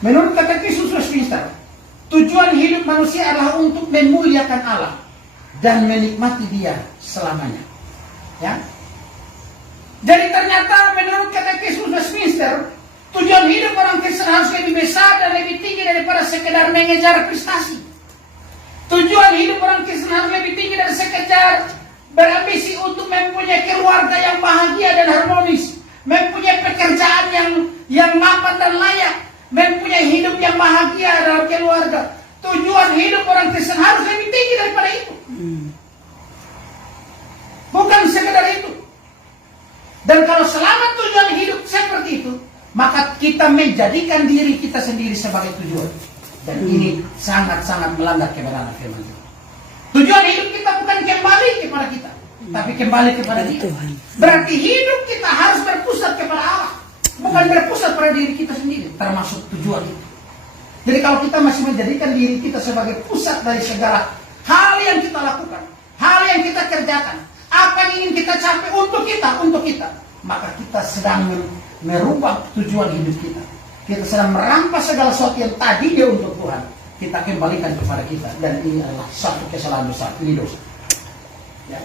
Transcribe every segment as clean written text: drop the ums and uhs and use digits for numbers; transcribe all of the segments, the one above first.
Menurut Katekismus Westminster, tujuan hidup manusia adalah untuk memuliakan Allah dan menikmati Dia selamanya. Ya. Jadi ternyata menurut Katekismus Westminster, tujuan hidup orang Kristen harus lebih besar dan lebih tinggi daripada sekedar mengejar prestasi. Tujuan hidup orang Kristen harus lebih tinggi dari sekedar berambisi untuk mempunyai keluarga yang bahagia dan harmonis, mempunyai pekerjaan yang mapan dan layak, mempunyai hidup yang bahagia dalam keluarga. Tujuan hidup orang Kristen harus lebih tinggi daripada itu. Bukan sekedar itu. Dan kalau selama tujuan hidup seperti itu, maka kita menjadikan diri kita sendiri sebagai tujuan. Dan ini sangat-sangat melanggar kebenaran firman Tuhan. Tujuan hidup kita bukan kembali kepada kita, tapi kembali kepada Dia. Berarti hidup kita harus berpusat kepada Allah, bukan berpusat pada diri kita sendiri, termasuk tujuan itu. Jadi kalau kita masih menjadikan diri kita sebagai pusat dari segala hal yang kita lakukan, hal yang kita kerjakan, apa yang ingin kita capai untuk kita, maka kita sedang merubah tujuan hidup kita. Kita sedang merampas segala sesuatu yang tadinya untuk Tuhan, kita kembalikan kepada kita. Dan ini adalah satu kesalahan besar, ini dosa. Ya.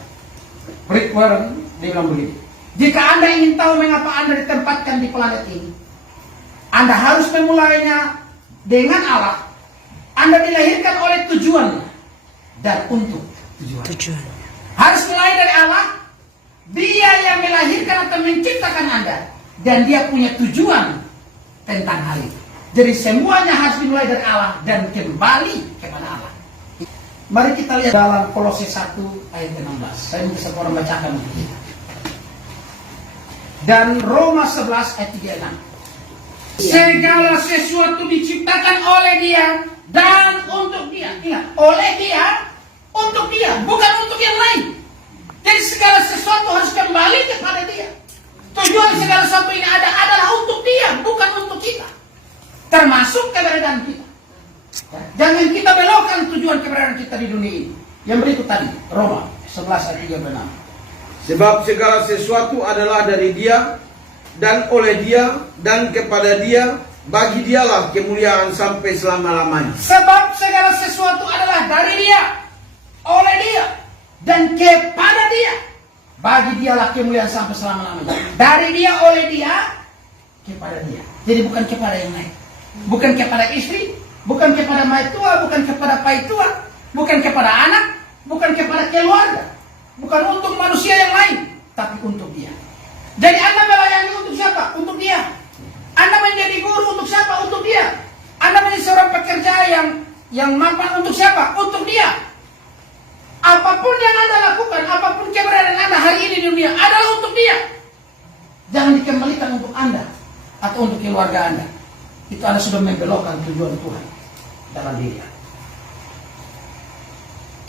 Rick Warren dia bilang begini, jika Anda ingin tahu mengapa Anda ditempatkan di planet ini, Anda harus memulainya dengan Allah. Anda dilahirkan oleh tujuan dan untuk tujuan. Harus mulai dari Allah. Dia yang melahirkan atau menciptakan Anda, dan Dia punya tujuan tentang hal itu. Jadi semuanya harus dimulai dari Allah dan kembali kepada Allah. Mari kita lihat dalam Kolose 1 ayat 16. Saya minta satu orang bacakan untuk kita. Dan Roma 11 ayat 36. Segala sesuatu diciptakan oleh Dia dan untuk Dia. Ingat, oleh Dia, untuk Dia, bukan untuk yang lain. Jadi segala sesuatu harus kembali kepada Dia. Tujuan segala sesuatu ini adalah untuk Dia, bukan untuk kita. Termasuk keberadaan kita. Jangan kita belokkan tujuan keberadaan kita di dunia ini. Yang berikut tadi, Roma 11 ayat 36. Sebab segala sesuatu adalah dari Dia, dan oleh Dia, dan kepada Dia, bagi Dialah kemuliaan sampai selama-lamanya. Sebab segala sesuatu adalah dari Dia, oleh Dia, dan kepada Dia, bagi Dialah kemuliaan sampai selama-lamanya. Dari Dia, oleh Dia, kepada Dia. Jadi bukan kepada yang lain. Bukan kepada istri, bukan kepada maitua, bukan kepada paitua, bukan kepada anak, bukan kepada keluarga, bukan untuk manusia yang lain, tapi untuk Dia. Jadi Anda melayani untuk siapa? Untuk Dia. Anda menjadi guru untuk siapa? Untuk Dia. Anda menjadi seorang pekerja yang mapan untuk siapa? Untuk Dia. Apapun yang Anda lakukan, apapun keberadaan Anda hari ini di dunia adalah untuk Dia. Jangan dikembalikan untuk Anda atau untuk keluarga Anda. Itu Anda sudah membelokkan tujuan Tuhan dalam diri Anda.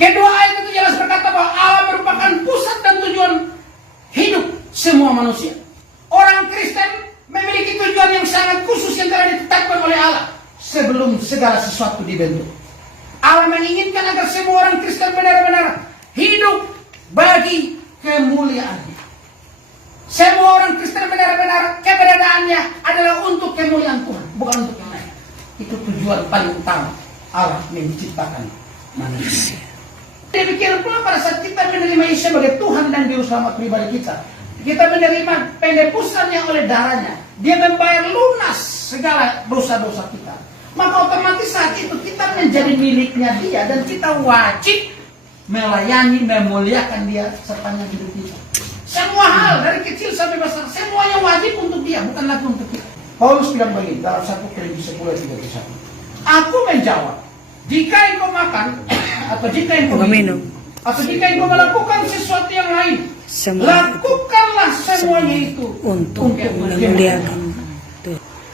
Kedua ayat itu jelas berkata bahwa Allah merupakan pusat dan tujuan hidup semua manusia. Orang Kristen memiliki tujuan yang sangat khusus yang telah ditetapkan oleh Allah sebelum segala sesuatu dibentuk. Allah menginginkan agar semua orang Kristen benar-benar hidup bagi kemuliaan-Nya. Semua orang Kristen benar-benar keberadaannya adalah untuk kemuliaan Tuhan, bukan untuk yang lain. Itu tujuan paling utama Allah menciptakan manusia. Demikian pula pada saat kita menerima Yesus sebagai Tuhan dan Juru Selamat pribadi kita, kita menerima penebusannya oleh darahnya. Dia membayar lunas segala dosa-dosa kita. Maka otomatis saat itu kita menjadi miliknya Dia, dan kita wajib melayani, memuliakan Dia sepanjang hidup kita. Semua hal dari kecil sampai besar, semuanya wajib untuk Dia, bukan lagi untuk kita. Paulus bilang begini dalam 1 Korintus 10:31. Aku menjawab, jika engkau makan atau jika engkau minum atau jika engkau melakukan sesuatu yang lain, lakukanlah semuanya itu untuk memuliakan.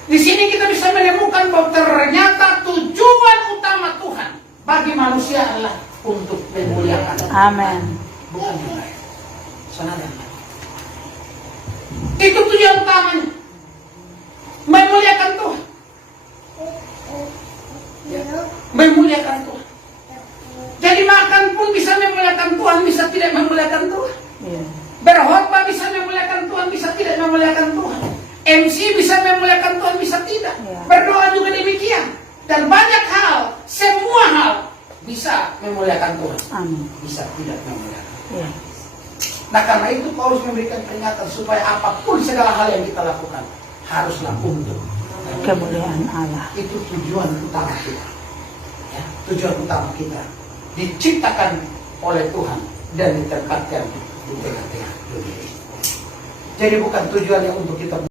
Di sini kita bisa menemukan bahwa ternyata tujuan utama Tuhan bagi manusia adalah untuk memuliakan. Amin. Bukan yang lain. Saudara. Itu tujuan utamanya. Memuliakan Tuhan. Ya. Memuliakan Tuhan. Jadi makan pun bisa memuliakan Tuhan, bisa tidak memuliakan Tuhan. Ya. Berkhotbah bisa memuliakan Tuhan, bisa tidak memuliakan Tuhan. MC bisa memuliakan Tuhan, bisa tidak. Ya. Berdoa juga demikian. Dan banyak hal, semua hal bisa memuliakan Tuhan. Amin. Bisa tidak memuliakan. Ya. Nah karena itu Paulus memberikan peringatan supaya apapun segala hal yang kita lakukan haruslah untuk Kemuliaan Allah. itu tujuan utama kita. Ya, tujuan utama kita diciptakan oleh Tuhan dan ditempatkan di tengah-tengah dunia. Jadi bukan tujuannya untuk kita